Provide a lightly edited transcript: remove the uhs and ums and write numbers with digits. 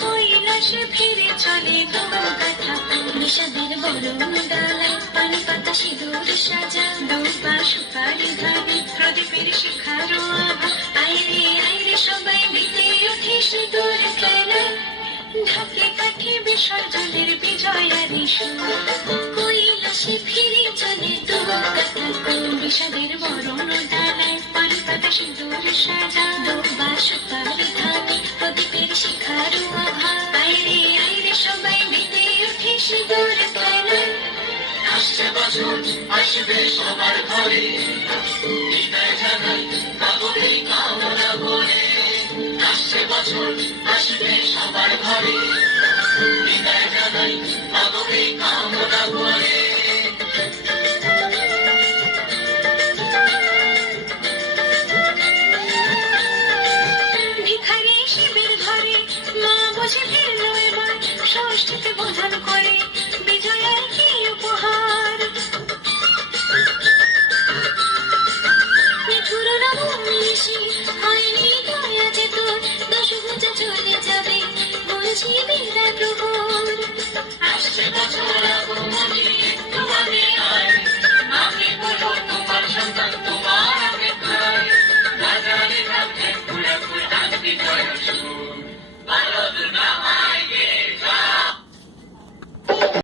কৈলাসে ফিরে চলে তোমার কথা, বিষাদের বরণ ডালায় পানি পাতা সিঁদুর সাজা, দুর্বা সুপারি ধাবি প্রদীপের শিখারো আভা, আইরে সবাই মেতে ওঠে সিঁদুর খেলায়, ঢাকে কাঠে বিসর্জনের বিজয়ারি সুর। কৈলাসে ফিরে চলে তোমার কথা, বিষাদের বরণ ডালায় পানি পাতা সিঁদুর সাজা, দুর্বা সুপারি ধাবি প্রদীপের শিখারো আভা, আইরে সবাই মেতে ওঠে সিঁদুর খেলায়। আসছে বছর আসবে সবার ঘরে, বিদায় জানাই মাগো এই কামনা করে। আসছে বছর আসবে সবার ঘরে, বিদায় জানাই মাগো এই কামনা করে। ভিখারি শিবের ঘরে মা বুঝে ফিরলো এবার, ষষ্ঠীতে বোধন করে বিজয়ার কি উপহার। মিঠুর নাম মিশি হয়নি দয়া যে তোর, দশভুজা চলে যাবে বলছি বিদায় প্রহর। আসছে বছর আগমনী